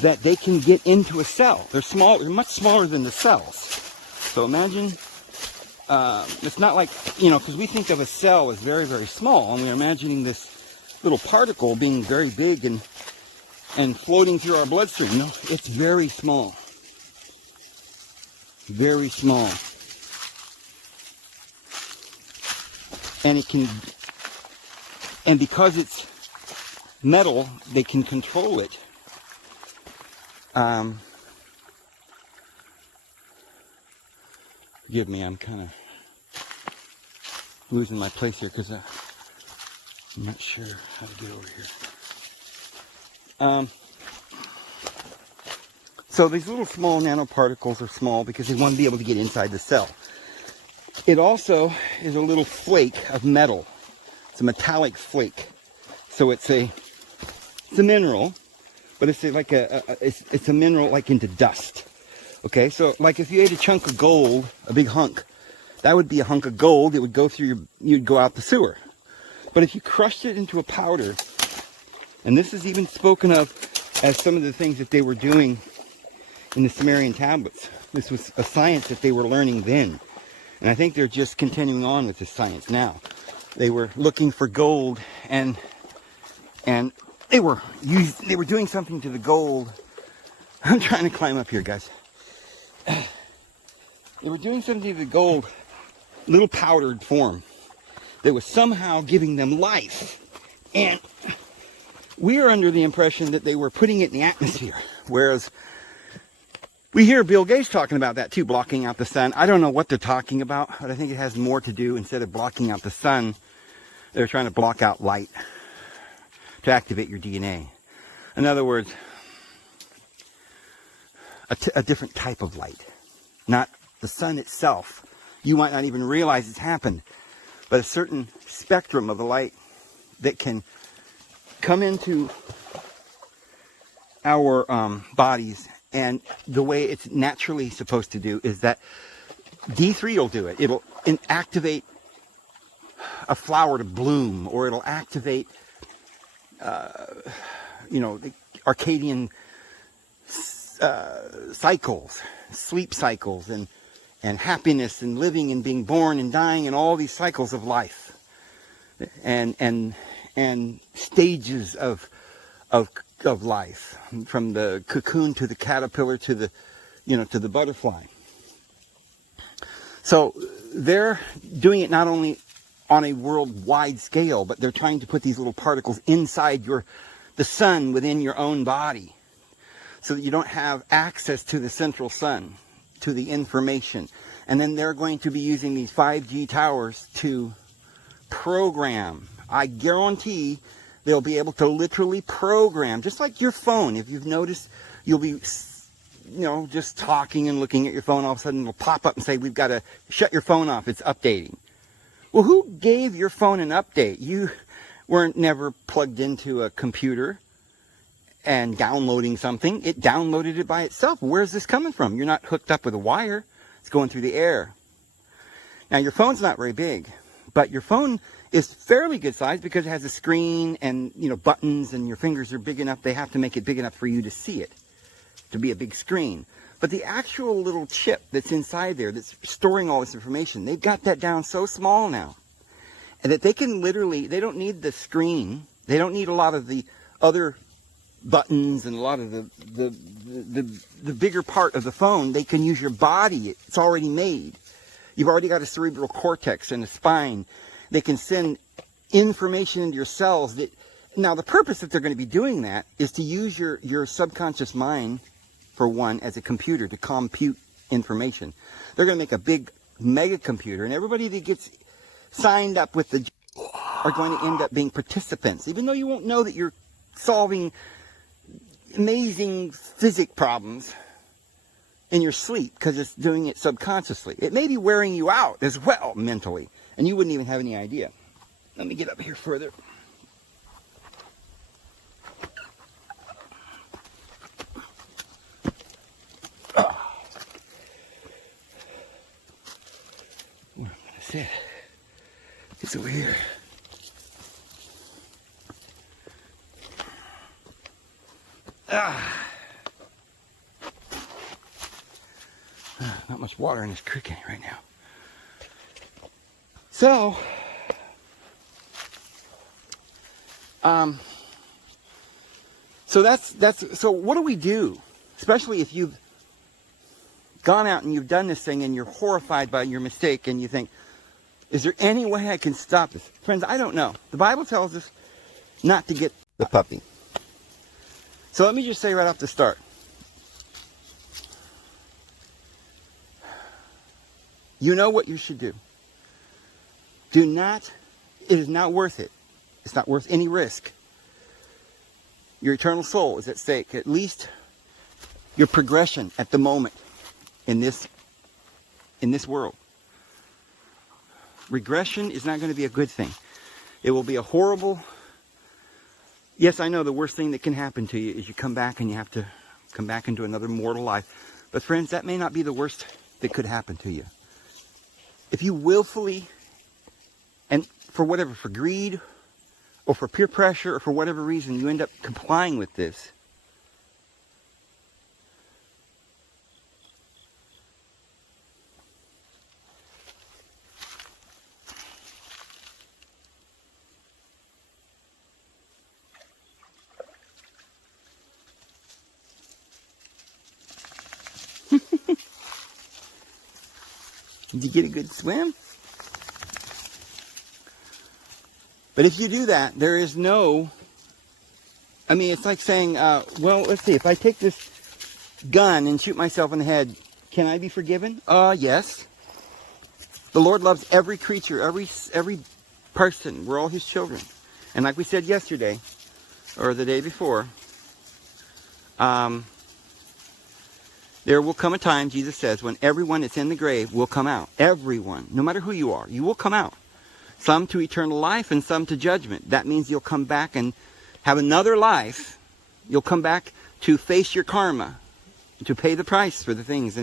that they can get into a cell. They're small. They're much smaller than the cells. So imagine, it's not like, because we think of a cell as very, very small, and we're imagining this little particle being very big and floating through our bloodstream. No, it's very small. Very small. And because it's metal, they can control it. Forgive me, I'm kind of losing my place here because I'm not sure how to get over here. So these little small nanoparticles are small because they want to be able to get inside the cell. It also is a little flake of metal. It's a metallic flake. So it's a mineral, but it's like it's a mineral like into dust. Okay, so like if you ate a chunk of gold, a big hunk, that would be a hunk of gold. It would go through you'd go out the sewer. But if you crushed it into a powder, and this is even spoken of as some of the things that they were doing in the Sumerian tablets. This was a science that they were learning then. And I think they're just continuing on with this science now. They were looking for gold, and they were doing something to the gold. I'm trying to climb up here, guys. They were doing something to the gold, little powdered form, that was somehow giving them life. And we are under the impression that they were putting it in the atmosphere, whereas we hear Bill Gates talking about that too, blocking out the sun. I don't know what they're talking about, but I think it has more to do, instead of blocking out the sun, they're trying to block out light to activate your DNA. In other words, a different type of light. Not the sun itself. You might not even realize it's happened. But a certain spectrum of the light that can come into our bodies. And the way it's naturally supposed to do is that D3 will do it. It'll activate a flower to bloom, or it'll activate, the Arcadian cycles, sleep cycles, and happiness, and living, and being born, and dying, and all these cycles of life, and stages of life, from the cocoon to the caterpillar to the butterfly. So they're doing it not only on a worldwide scale, but they're trying to put these little particles inside the sun within your own body, so that you don't have access to the central sun, to the information. And then they're going to be using these 5G towers to program. I guarantee they'll be able to literally program, just like your phone. If you've noticed, you'll be, just talking and looking at your phone, all of a sudden it'll pop up and say, we've got to shut your phone off, it's updating. Well, who gave your phone an update? You weren't never plugged into a computer and downloading something. It downloaded it by itself. Where's this coming from? You're not hooked up with a wire. It's going through the air. Now, your phone's not very big, but your phone is fairly good size because it has a screen and, buttons, and your fingers are big enough. They have to make it big enough for you to see it, to be a big screen. But the actual little chip that's inside there that's storing all this information, they've got that down so small now, and that they can literally, they don't need the screen. They don't need a lot of the other buttons and a lot of the bigger part of the phone. They can use your body. It's already made. You've already got a cerebral cortex and a spine. They can send information into your cells. Now, the purpose that they're going to be doing that is to use your subconscious mind, for one, as a computer to compute information. They're going to make a big mega computer, and everybody that gets signed up with the are going to end up being participants, even though you won't know that you're solving amazing physics problems in your sleep, because it's doing it subconsciously. It may be wearing you out as well mentally, and you wouldn't even have any idea. Let me get up here further. Where am I gonna sit? It's over here. Not much water in this creek right now. So, so what do we do? Especially if you've gone out and you've done this thing and you're horrified by your mistake and you think, is there any way I can stop this? Friends, I don't know. The Bible tells us not to get the puppy. So let me just say right off the start. You know what you should do. It is not worth it. It's not worth any risk. Your eternal soul is at stake. At least your progression at the moment in this world. Regression is not going to be a good thing. It will be a horrible... Yes, I know the worst thing that can happen to you is you come back and you have to come back into another mortal life. But friends, that may not be the worst that could happen to you. If you willfully, and for whatever, for greed, or for peer pressure, or for whatever reason, you end up complying with this, did you get a good swim? But if you do that, there is no... I mean, it's like saying, well, let's see. If I take this gun and shoot myself in the head, can I be forgiven? Yes. The Lord loves every creature, every person. We're all His children. And like we said yesterday, or the day before, There will come a time, Jesus says, when everyone that's in the grave will come out. Everyone, no matter who you are, you will come out. Some to eternal life and some to judgment. That means you'll come back and have another life. You'll come back to face your karma, to pay the price for the things.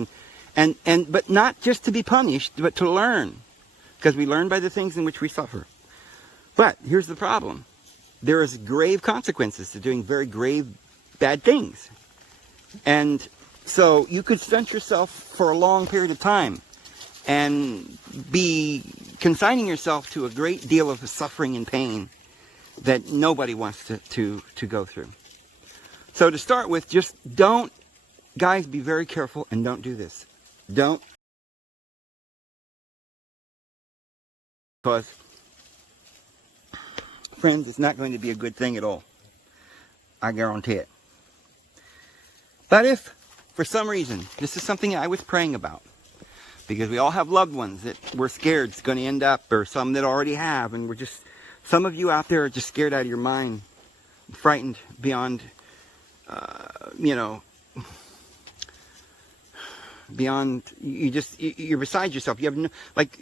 But not just to be punished, but to learn. Because we learn by the things in which we suffer. But here's the problem. There is grave consequences to doing very grave bad things. And so you could stunt yourself for a long period of time and be consigning yourself to a great deal of suffering and pain that nobody wants to go through. So to start with, just don't, guys, be very careful and don't do this. Don't. Because, friends, it's not going to be a good thing at all. I guarantee it. But if, for some reason, this is something I was praying about, because we all have loved ones that we're scared is going to end up, or some that already have, and we're just, some of you out there are just scared out of your mind, frightened beyond, beyond, you're beside yourself. You have no, like,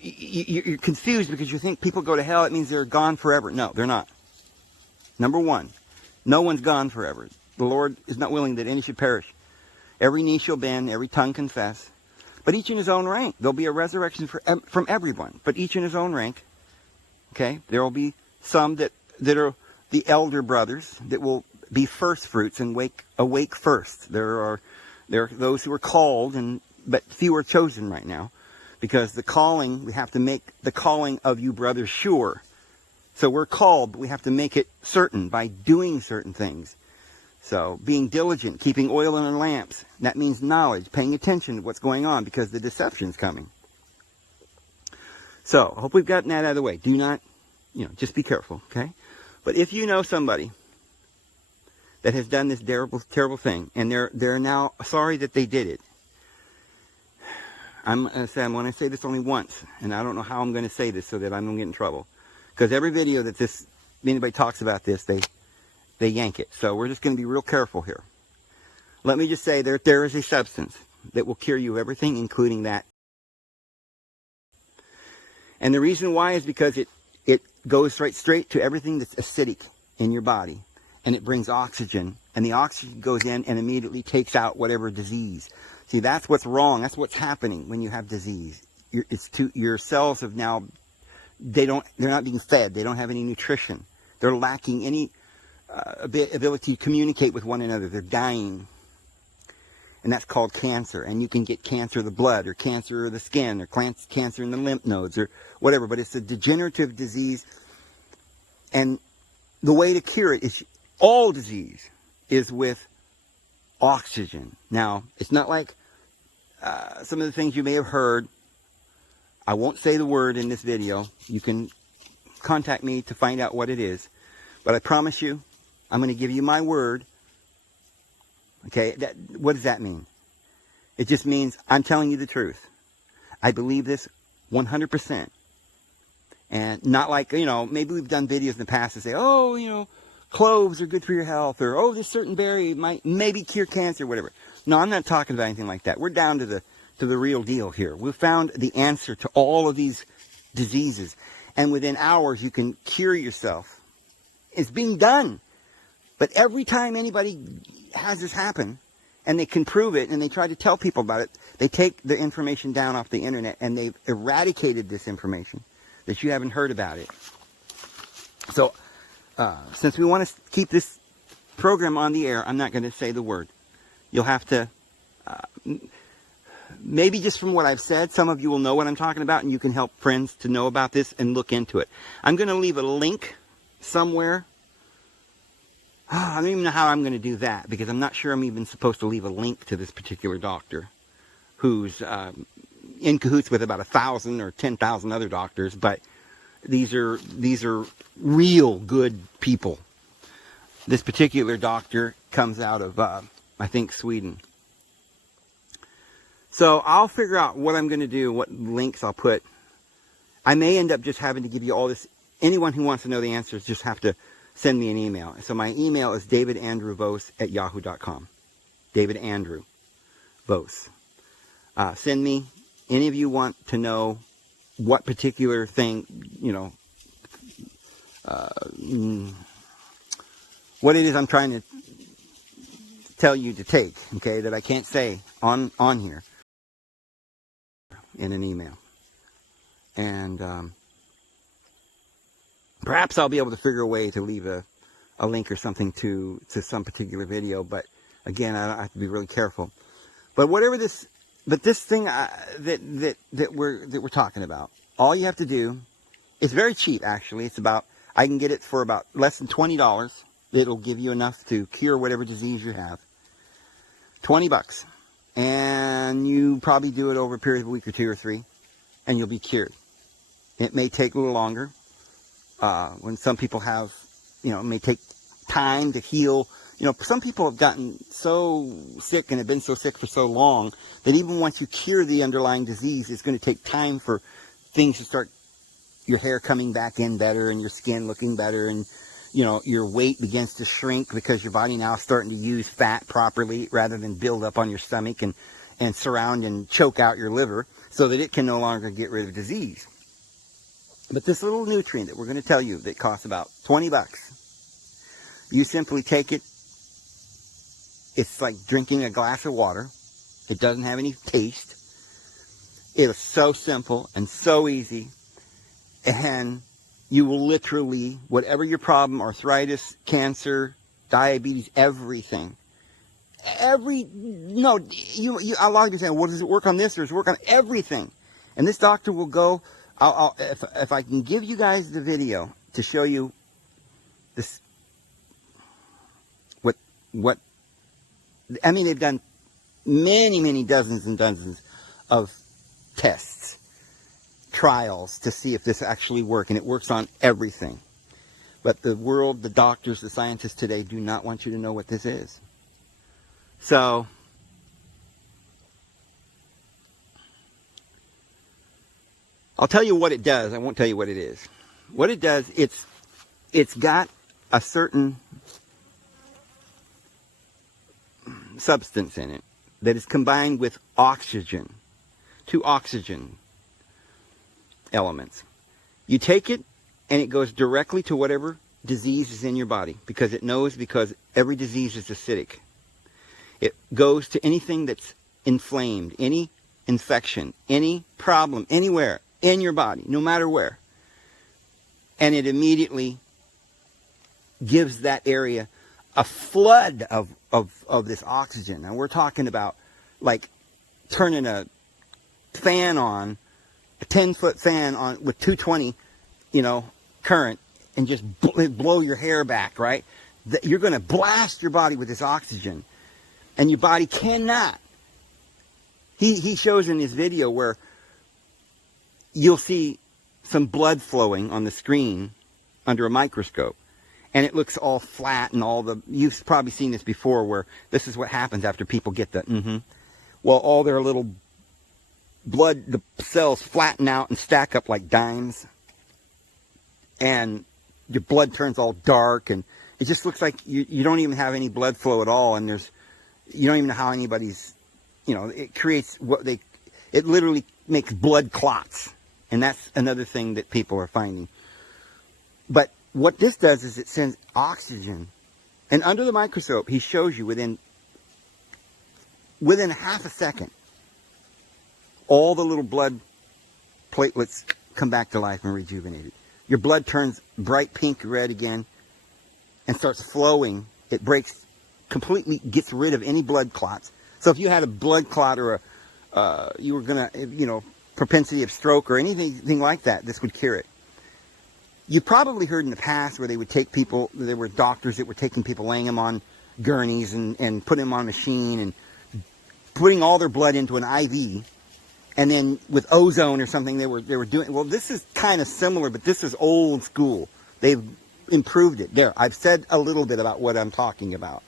you're confused because you think people go to hell, it means they're gone forever. No, they're not. Number one, no one's gone forever. The Lord is not willing that any should perish. Every knee shall bend, every tongue confess. But each in his own rank. There'll be a resurrection from everyone, but each in his own rank. Okay? There will be some that are the elder brothers that will be first fruits and awake first. There are those who are called, but few are chosen right now. Because the calling, we have to make the calling of you brothers sure. So we're called, but we have to make it certain by doing certain things. So, being diligent, keeping oil in our lamps, that means knowledge, paying attention to what's going on, because the deception's coming. So, I hope we've gotten that out of the way. Do not, just be careful, okay? But if you know somebody that has done this terrible thing, and they're now sorry that they did it, I'm going to say this only once, and I don't know how I'm going to say this so that I don't get in trouble. Because every video that anybody talks about this, they yank it. So we're just going to be real careful here. Let me just say there is a substance that will cure you of everything, including that. And the reason why is because it goes right straight to everything that's acidic in your body. And it brings oxygen. And the oxygen goes in and immediately takes out whatever disease. See, that's what's wrong. That's what's happening when you have disease. Your cells have now, they're not being fed. They don't have any nutrition. They're lacking any ability to communicate with one another. They're dying. And that's called cancer. And you can get cancer of the blood, or cancer of the skin, or cancer in the lymph nodes, or whatever. But it's a degenerative disease. And the way to cure it is, all disease is with oxygen. Now, it's not like some of the things you may have heard. I won't say the word in this video. You can contact me to find out what it is. But I promise you, I'm going to give you my word. Okay, what does that mean? It just means I'm telling you the truth. I believe this 100%. And not like, maybe we've done videos in the past to say, cloves are good for your health, or, this certain berry might maybe cure cancer, whatever. No, I'm not talking about anything like that. We're down to the real deal here. We've found the answer to all of these diseases. And within hours, you can cure yourself. It's being done. But every time anybody has this happen, and they can prove it, and they try to tell people about it, they take the information down off the internet, and they've eradicated this information, that you haven't heard about it. So, since we want to keep this program on the air, I'm not going to say the word. You'll have to, maybe just from what I've said, some of you will know what I'm talking about, and you can help friends to know about this and look into it. I'm going to leave a link somewhere. I don't even know how I'm going to do that, because I'm not sure I'm even supposed to leave a link to this particular doctor who's in cahoots with about 1,000 or 10,000 other doctors, but these are real good people. This particular doctor comes out of, I think, Sweden. So I'll figure out what I'm going to do, what links I'll put. I may end up just having to give you all this. Anyone who wants to know the answers just have to send me an email. So my email is davidandrewvos@yahoo.com. David Andrew. both. Send me, any of you want to know what particular thing, what it is I'm trying to tell you to take, okay, that I can't say on here in an email. And perhaps I'll be able to figure a way to leave a link or something to some particular video, but again, I have to be really careful. But whatever this thing that we're talking about, all you have to do, it's very cheap actually. It's about, I can get it for about less than $20. It'll give you enough to cure whatever disease you have. $20, and you probably do it over a period of a week or 2 or 3, and you'll be cured. It may take a little longer. When some people have, it may take time to heal. Some people have gotten so sick and have been so sick for so long that even once you cure the underlying disease, it's going to take time for things to start, your hair coming back in better and your skin looking better, and your weight begins to shrink because your body now is starting to use fat properly rather than build up on your stomach and surround and choke out your liver so that it can no longer get rid of disease. But this little nutrient that we're going to tell you that costs about $20, you simply take it. It's like drinking a glass of water. It doesn't have any taste. It is so simple and so easy. And you will literally, whatever your problem, arthritis, cancer, diabetes, everything. A lot of you saying, well, does it work on this or does it work on everything? And this doctor will go, if I can give you guys the video to show you this, they've done many dozens and dozens of tests, trials to see if this actually works, and it works on everything. But the world, the doctors, the scientists today do not want you to know what this is. So I'll tell you what it does. I won't tell you what it is. What it does, it's got a certain substance in it that is combined with oxygen, 2 oxygen elements. You take it and it goes directly to whatever disease is in your body, because every disease is acidic. It goes to anything that's inflamed, any infection, any problem, anywhere in your body, no matter where. And it immediately gives that area a flood of this oxygen. Now we're talking about like turning a fan on, a 10-foot fan on with 220, current, and just blow your hair back, right? You're going to blast your body with this oxygen, and your body cannot. He shows in his video where you'll see some blood flowing on the screen under a microscope, and it looks all flat and you've probably seen this before, where this is what happens after people get well, all their little the cells flatten out and stack up like dimes, and your blood turns all dark, and it just looks like you don't even have any blood flow at all, and you don't even know how anybody's, it creates it literally makes blood clots, and that's another thing that people are finding. But what this does is it sends oxygen, and under the microscope he shows you within half a second, all the little blood platelets come back to life and rejuvenated. Your blood turns bright pink red again and starts flowing. It completely gets rid of any blood clots. So if you had a blood clot or you were going to, propensity of stroke or anything like that, this would cure it. You probably heard in the past where they would take people, there were doctors that were taking people, laying them on gurneys and putting them on a machine and putting all their blood into an IV. And then with ozone or something they were doing. Well, this is kind of similar, but this is old school. They've improved it. There, I've said a little bit about what I'm talking about.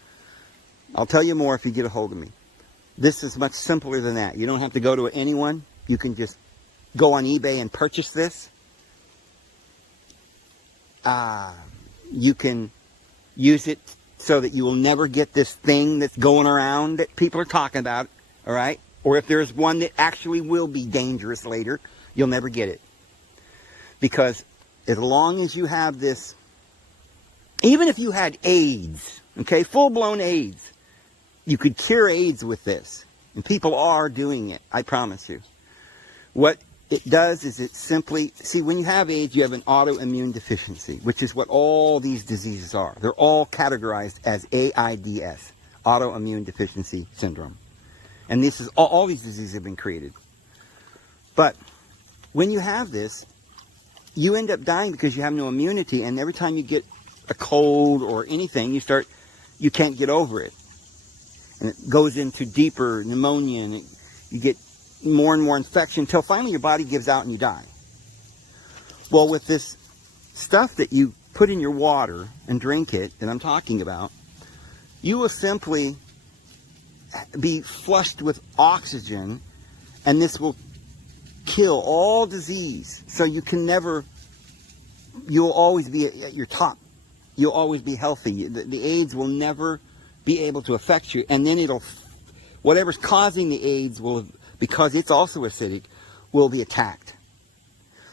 I'll tell you more if you get a hold of me. This is much simpler than that. You don't have to go to anyone. You can just go on eBay and purchase this. You can use it so that you will never get this thing that's going around that people are talking about all right? Or if there's one that actually will be dangerous later, you'll never get it. Because as long as you have this, even if you had AIDS, okay, full-blown AIDS, you could cure AIDS with this. And people are doing it, I promise you. What it does is it simply, see, when you have AIDS, you have an autoimmune deficiency, which is what all these diseases are. They're all categorized as AIDS, autoimmune deficiency syndrome. And this is all these diseases have been created. But when you have this, you end up dying because you have no immunity, and every time you get a cold or anything, you can't get over it. And it goes into deeper pneumonia, and you get more and more infection until finally your body gives out and you die. Well, with this stuff that you put in your water and drink it, that I'm talking about, you will simply be flushed with oxygen, and this will kill all disease. So you can never, you'll always be at your top. You'll always be healthy. The AIDS will never be able to affect you, and then whatever's causing the AIDS will, because it's also acidic, will be attacked.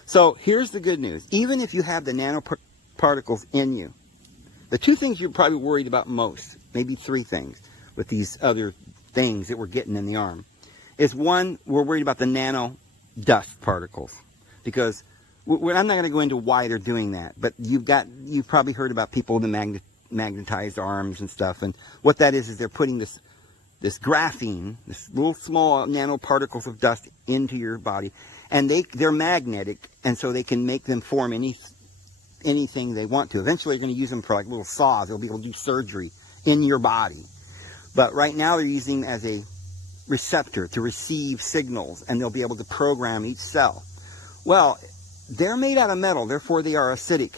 So here's the good news. Even if you have the nanoparticles in you, the two things you're probably worried about most, maybe three things with these other things that we're getting in the arm, is one, we're worried about the nano dust particles, because I'm not going to go into why they're doing that, but you've probably heard about people with the magnetized arms and stuff, and what that is they're putting this graphene, this little small nanoparticles of dust into your body, and they're magnetic, and so they can make them form anything they want to. Eventually they're going to use them for like little saws. They'll be able to do surgery in your body. But right now they're using them as a receptor to receive signals, and they'll be able to program each cell. Well, they're made out of metal, therefore they are acidic.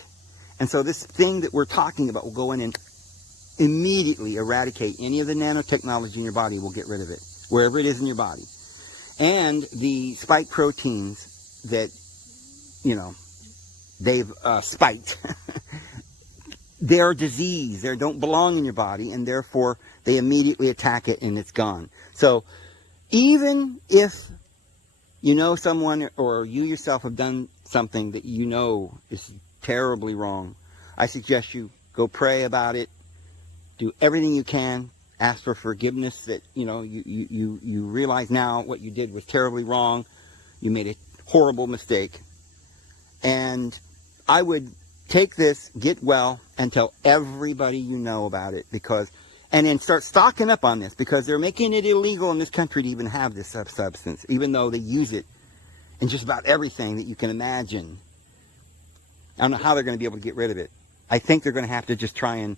And so this thing that we're talking about will go in and immediately eradicate any of the nanotechnology in your body. Will get rid of it, wherever it is in your body. And the spike proteins that, they've spiked, they're disease. They don't belong in your body, and therefore they immediately attack it and it's gone. So even if you know someone or you yourself have done something that you know is terribly wrong, I suggest you go pray about it, do everything you can, ask for forgiveness that, you realize now what you did was terribly wrong, you made a horrible mistake, and I would take this, get well, and tell everybody you know about it, and then start stocking up on this, because they're making it illegal in this country to even have this substance, even though they use it in just about everything that you can imagine. I don't know how they're going to be able to get rid of it. I think they're going to have to just try and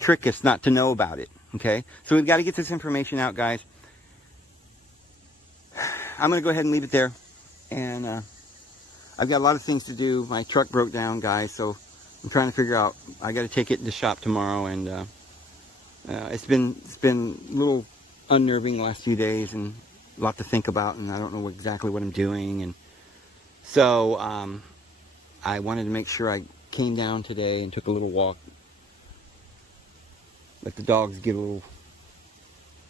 trick us not to know about it, okay? So we've got to get this information out, guys. I'm going to go ahead and leave it there, and I've got a lot of things to do. My truck broke down, guys, so I'm trying to figure out, I got to take it to the shop tomorrow, and it's been a little unnerving the last few days, and a lot to think about, and I don't know exactly what I'm doing, and so I wanted to make sure I came down today and took a little walk, let the dogs get a little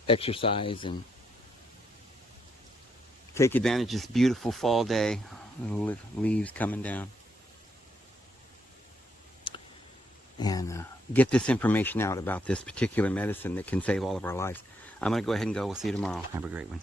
exercise, and take advantage of this beautiful fall day, little leaves coming down, and get this information out about this particular medicine that can save all of our lives. I'm going to go ahead and go. We'll see you tomorrow. Have a great one.